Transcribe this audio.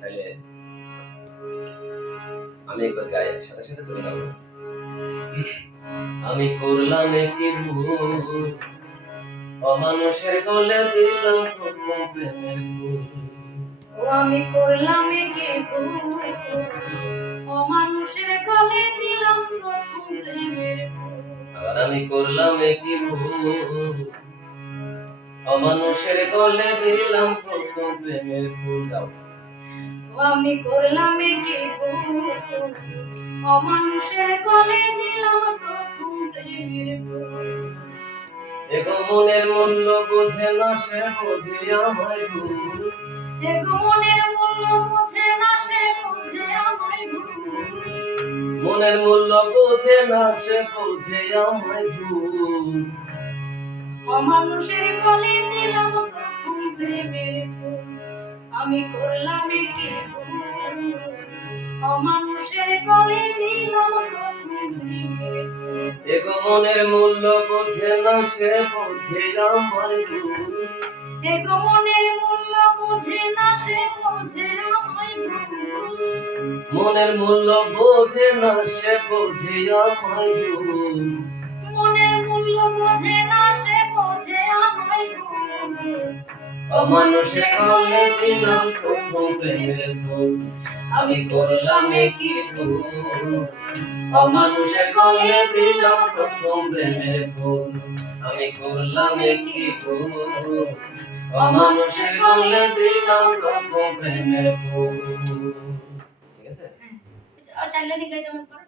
তাহলে আমি একবার গায়ে সাথে সাথে তুলে গাবো আমি করলাম একটি ভুল। অমানুষের গলে দিলাম প্রথম প্রেমের ফুল আমি করলাম একটি ভুল। অমানুষের গলে দিলাম প্রথম। প্রেমের ফুল আর আমি করলাম একটি ভুল। অমানুষের গলে দিলাম প্রথম প্রেমের ফুল গাও ও আমি করলাম কি ভুল। অমানুষের গলে দিলাম প্রথম প্রেমের ফুল। এগো মনের মূল্য বোঝে না সে বোঝে আমায় ভুল। এগো মনের মূল্য বুঝে না সে বুঝে আমায় ভুল। মনের মূল্য বোঝে না সে বোঝে আমায় ভুল। অমানুষের গলে দিলাম প্রথম প্রেমের আমি করলাম কি অমানুষের গলে দিলাম প্রথম প্রেমের এগো মনের মূল্য বোঝে না সে বোঝে আমায় ভুল। এগো মনের মূল্য বুঝে না সে বুঝে আমায় ভুল। মনের মূল্য বোঝে না সে বোঝে আমায় ভুল। মনের মূল্য বোঝে অমানুষে কলে দিলাম প্রথম প্রেমের ফুল আমি করলাম কি ভুল। অমানুষে কলে দিলাম প্রথম প্রেমের ফুল আমি করলাম কি ভুল। অমানুষে কলে দিলাম প্রথম প্রেমের ফুল ঠিক আছে? চাইলে নিয়ে গাইতে আমার